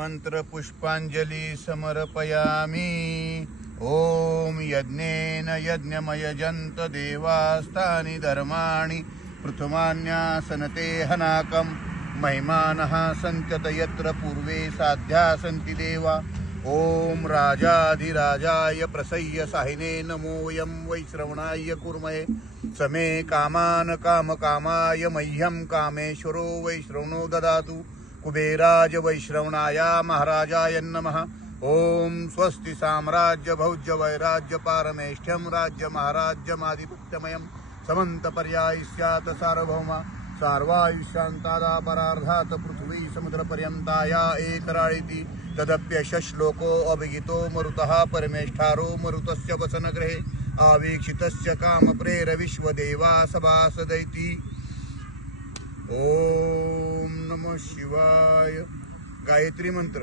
मंत्र पुष्पांजलि समर्पयामि। ओम यज्ञेन यज्ञमयजन्त देवास्तानि धर्माणि पृथुमान्यासनते हनाकं महिमानः सञ्चत यत्र पूर्वे साध्या सन्ति देवा। ओम राजाधिराजाय प्रसह्य साहिने नमो वयं वैश्रवणाय कुर्महे समे कामान कामकामाय मह्यं कामेश्वरो वैश्रवणो ददातु। कुबेराज वैश्रवणाय महाराजाय नमः। ओम स्वस्ति साम्राज्य भौज्य वैराज्य पारमेष्ठ्यं राज्य महाराज्यमाधिपत्यमयं समंत पर्याय स्यात् सार्वभौमा सार्वायुष्यान्तादापरार्धात् पृथ्वी समुद्रपर्यन्ताया एकराळिति तदप्यश्लोको अभिगितो मरुतः परमेष्ठारो मरुतस्य वसनगृहे आवीक्षितस्य कामप्रेर विश्वदेवा सभासदैति। ओम नमः शिवाय। गायत्री मंत्र।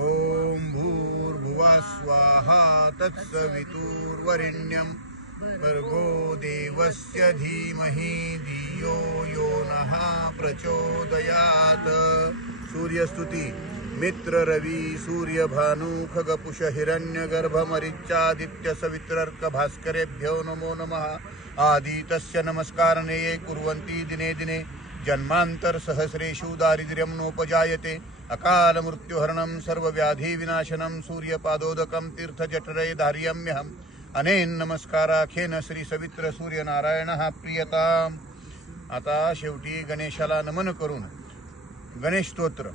ओम भूर्भुवः स्वाहा तत्सवितुर्वरेण्यं भर्गो देवस्य धीमहि धियो यो नः प्रचोदयात्। सूर्यस्तुति। मित्र रवि सूर्य भानु खगपुष हिरण्यगर्भ मरीचादित्य सवितर्क भास्करेभ्यो नमो नमः। आदितस्य नमस्कारणे कुर्वन्ति दिने दिने जन्मांतर सहस्रेषु दारिद्र्यं नोपजायते। अकाल मृत्युहरणं सर्वव्याधि विनाशनं सूर्यपादोदकं तीर्थजठरे धार्यम्यहम्। अनेन नमस्काराखेन श्री सवित्र सूर्यनारायणः प्रियताम्। आता शेवटी गणेशाला नमन करून गणेश स्तोत्र।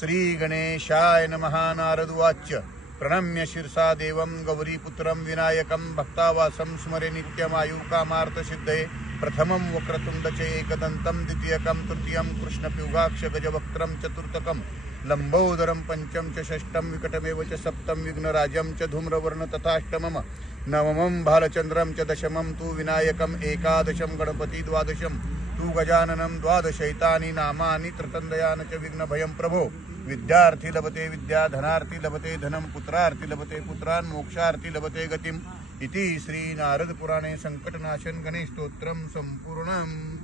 श्री गणेशाय नमः। नारद उवाच प्रणम्य शिरसा देवं गौरीपुत्रं विनायकं भक्तावासं स्मरे नित्यमायुकामार्थसिद्धये। प्रथमं वक्रतुण्ड च एकदन्तं द्वितीयकं तृतीयं कृष्णप्युगाक्ष गजवक्त्रं चतुर्थकं लंबोदरं पंचम च षष्ठं विकटमेव च सप्तं विघ्नराजं च धूम्रवर्ण तथाष्टमम् नवमं भालचन्द्रं च दशमं तु विनायकम् एकादशं गणपति द्वादशं तु गजाननं द्वादशैतानि नामानि त्रतन्दयान च विघ्नभयं प्रभो। विद्यार्थी लभते विद्या धनार्थी लभते धनं पुत्रार्थी लभते पुत्रान् मोक्षार्थी लभते गतिम्। इति श्री नारद पुराणे संकटनाशन गणेश स्तोत्रं संपूर्णम्।